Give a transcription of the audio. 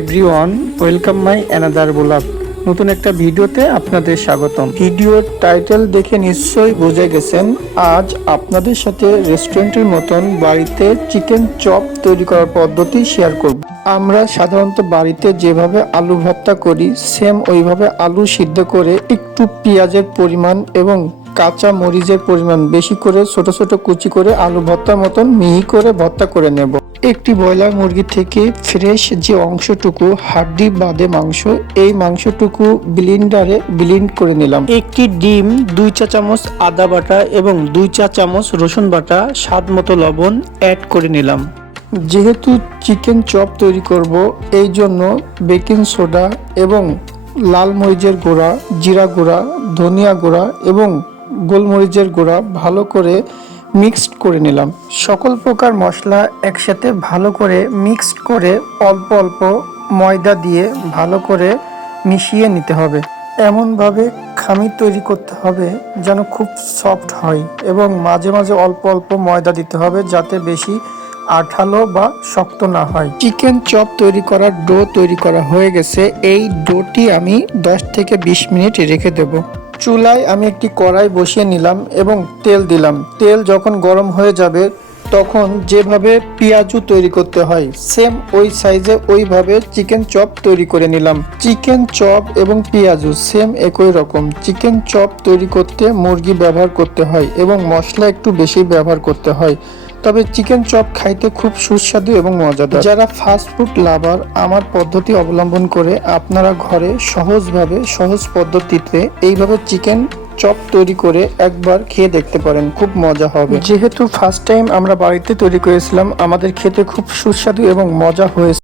Everyone, welcome my another blog. নতুন একটা ভিডিওতে আপনাদের স্বাগতম। ভিডিওর টাইটেল দেখে নিশ্চয়ই বুঝে গেছেন, আজ আপনাদের সাথে রেস্টুরেন্টের মতন বাড়িতে চিকেন চপ তৈরি করার পদ্ধতি শেয়ার করব। আমরা সাধারণত বাড়িতে যেভাবে আলু ভর্তা করি, সেম ওইভাবে আলু সিদ্ধ করে একটু পেঁয়াজের পরিমাণ এবং কাঁচা মরিচের পরিমাণ বেশি করে ছোট ছোট কুচি করে আলু ভর্তার মতন মিহি করে ভর্তা করে নেব। একটি ব্রয়লার মুরগি থেকে ফ্রেশ যে অংশটুকু হাড্ডি বাদে মাংস, এই মাংসটুকু ব্লেন্ডারে ব্লেন্ড করে নিলাম। একটি ডিম, 2 চা চামচ আদা বাটা এবং 2 চা চামচ রসুন বাটা, স্বাদ মতো লবণ অ্যাড করে নিলাম। যেহেতু চিকেন চপ তৈরি করব, এই জন্য বেকিং সোডা এবং লাল মরিচের গুঁড়া, জিরা গুঁড়া, ধনিয়া গুঁড়া এবং গোলমরিচের গুঁড়া ভালো করে মিক্সড করে নিলাম। সকল প্রকার মশলা একসাথে ভালো করে মিক্সড করে অল্প অল্প ময়দা দিয়ে ভালো করে মিশিয়ে নিতে হবে। এমনভাবে খামির তৈরি করতে হবে যেন খুব সফট হয় এবং মাঝে মাঝে অল্প অল্প ময়দা দিতে হবে যাতে বেশি আঠালো বা শক্ত না হয়। চিকেন চপ তৈরি করার ডো তৈরি করা হয়ে গেছে। এই ডোটি আমি 10 থেকে 20 মিনিট রেখে দেব। চুলায় আমি একটি কড়াই বসিয়ে নিলাম এবং তেল দিলাম। তেল যখন গরম হয়ে যাবে তখন যেভাবে পেঁয়াজু তৈরি করতে হয় সেম ওই সাইজে ওইভাবে চিকেন চপ তৈরি করে নিলাম। চিকেন চপ এবং পেঁয়াজু সেম একই রকম। চিকেন চপ তৈরি করতে মুরগি ব্যবহার করতে হয় এবং মশলা একটু বেশি ব্যবহার করতে হয়, তবে চিকেন চপ খাইতে খুব সুস্বাদু এবং মজাদার। যারা ফাস্ট ফুড লাভার, আমার পদ্ধতি অবলম্বন করে আপনারা ঘরে সহজভাবে সহজ পদ্ধতিতে এইভাবে চিকেন চপ তৈরি করে একবার খেয়ে দেখতে পারেন, খুব মজা হবে। যেহেতু ফার্স্ট টাইম আমরা বাড়িতে তৈরি করেছিলাম, আমাদের খেতে খুব সুস্বাদু এবং মজা হয়েছে।